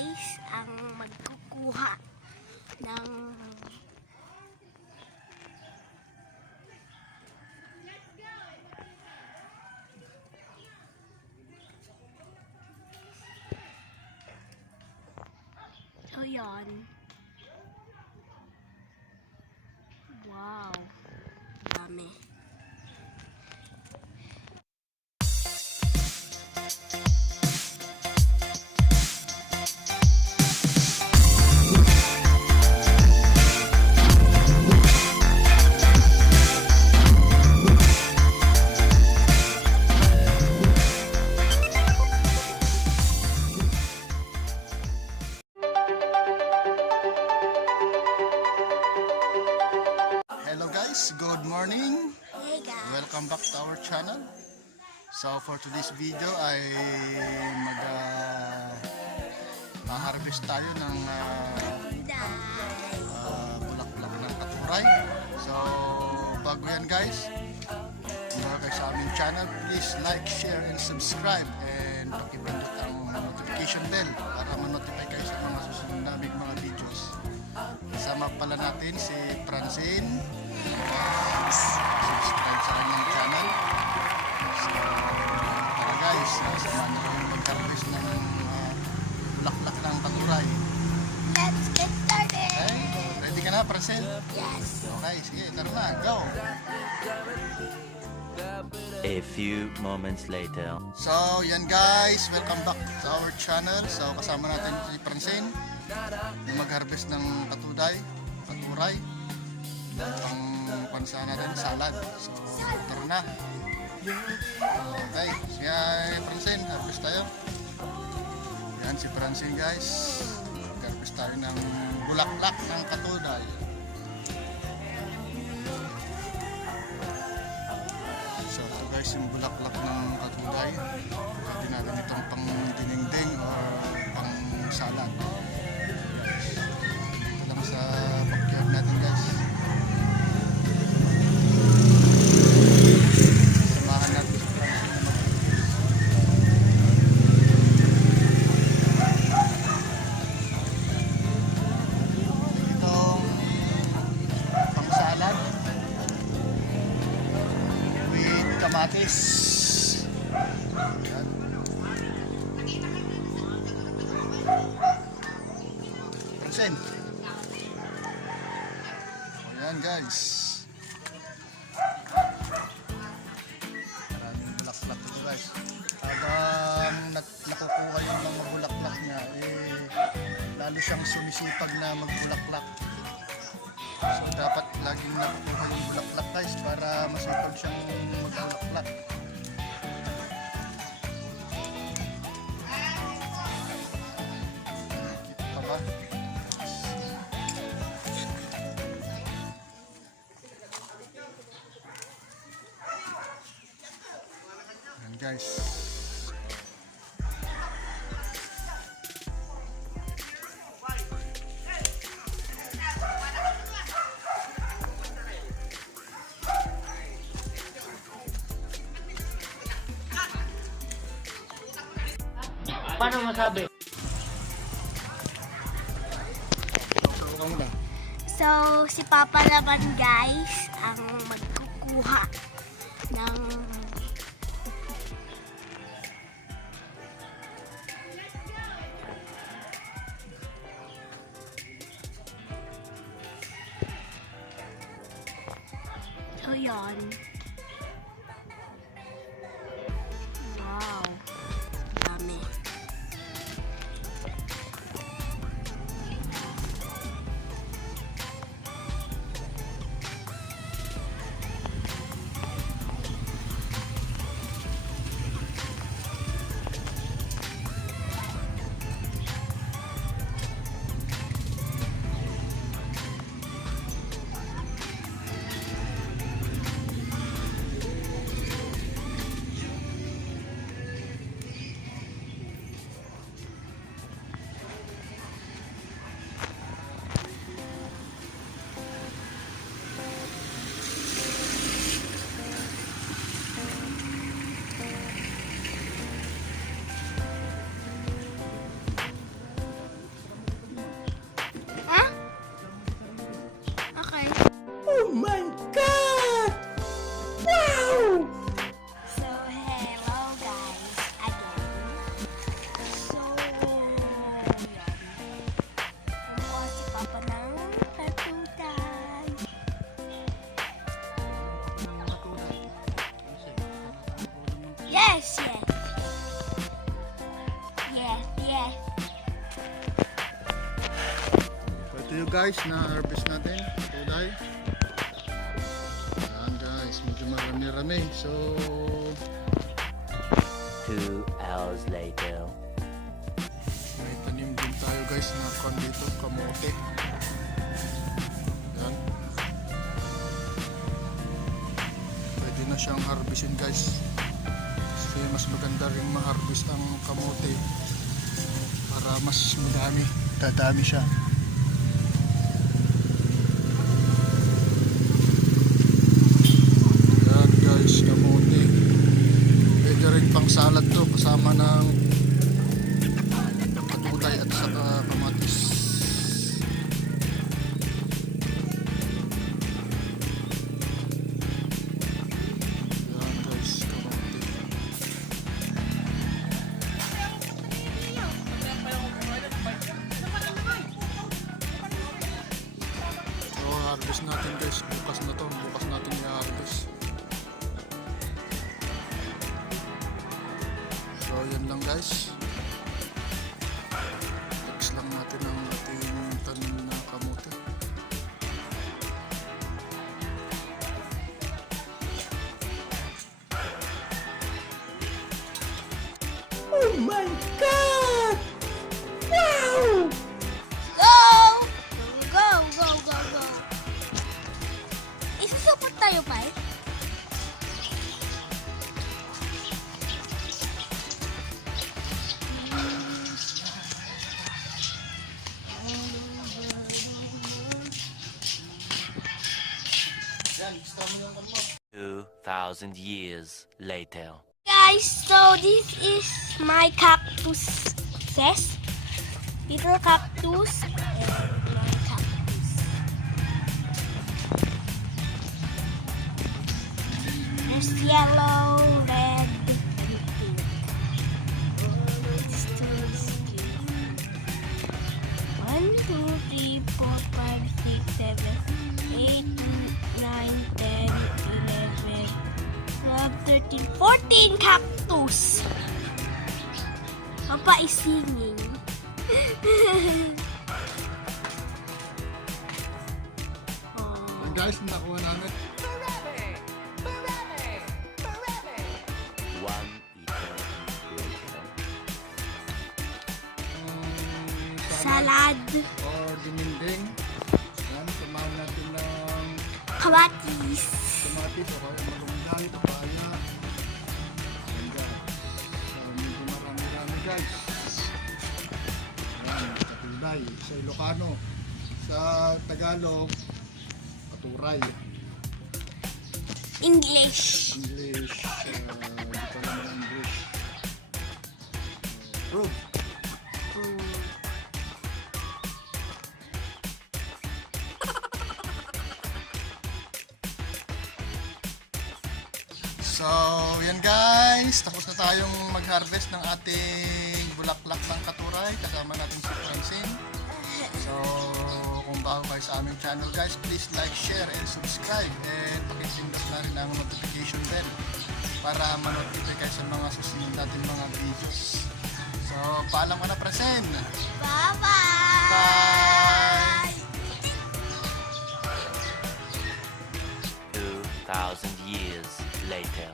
guys ang magkukuha ng so yun. Wow, dami. Good morning. Hey guys. Welcome back to our channel. So for today's video ay mag-harvest tayo ng bulaklak ng katuray. So bago yan guys, mga kayo sa aming channel, please like, share, and subscribe, and pakipindot ang notification bell para ma-notify kayo sa mga susunod naming mga videos. Kasama pala natin si Francine. Subscribe sa kanyang channel. So, tara guys, samahan natin mag-harvest ng bulaklak ng katuray. Let's get started. Okay, ready ka na, Francine? Yes. Okay, sige, tara na, go! A few moments later. So, yan guys, welcome back to our channel. So, kasama natin si Francine yung mag-harvest ng katuray. Ang pansa natin, salad. So, tara na. Okay, siya Francine, harvest tayo. Yan si Francine guys. Harvest tayo ng bulaklak ng katuray. So ito guys, yung bulaklak ng katuray. Pwede natin itong pang dinengdeng or pang salad. Ito lang sa backyard natin guys. Kamatis. Ayan. Persen. Ayan guys. Maraming bulaklak ito guys. Habang nakukuha yung mga bulaklak niya, lalo siyang sumisipag na magbulaklak. So dapat laging nakukuha yung bulaklak guys para masipag siyang magbulaklak. Kita ba? Ayan guys. Paano masabi? So, si Papa naman guys ang magkukuha ng so yun. Wow, dami. Ito yung guys, na-harvest natin. Kulay. Ayan guys, medyo marami-rami. So, 2 hours later. may tanim din tayo guys na kon dito, kamote. Ayan. Pwede na siyang harvestin guys. Kasi mas maganda rin ma-harvest ang kamote para mas madami, dadami siya. Ayan guys, kamote. Pwede rin pang salad to kasama ng patulay at saka kamatis. Ayan guys, kamote. So harvest natin guys, bukas na to, bukas natin i-harvest. So yan lang guys. Text lang natin ang ating tanim na kamote. Go! Go, go, go, go. Isusupot tayo pa eh. Yan, gusto mo yung kanmo. 2,000 years later. Guys, so this is my cactus. Little cactus and my cactus. There's yellow, red, and pink. It's too cute. 1, 2, 3, 4, 5, 6, 7, 8, 9, 10, 11, 12, 13, 14 cactus. Papa is singing. And guys, nakuha namin. 1 eternity later. Salad. Or dininding. Yan, samahan natin ng Kamatis. kamatis o kaya malunggay, papaya. Ayan guys. So, medyo marami-rami guys. Ayan, katulay. Sa Ilocano. Sa Tagalog, katuray. English. English, hindi ko alam ang English. Prove. So, yan guys. Tapos na tayong mag-harvest ng ating bulaklak ng katuray. Kasama natin si Francine. So, kung bago kayo sa aming channel guys, please like, share, and subscribe. And pakipindot na rin ang notification bell para ma-notify kayo sa mga susunod natin mga videos. So, paalam ka na, Francine. Bye-bye. Bye! 2,000 years later.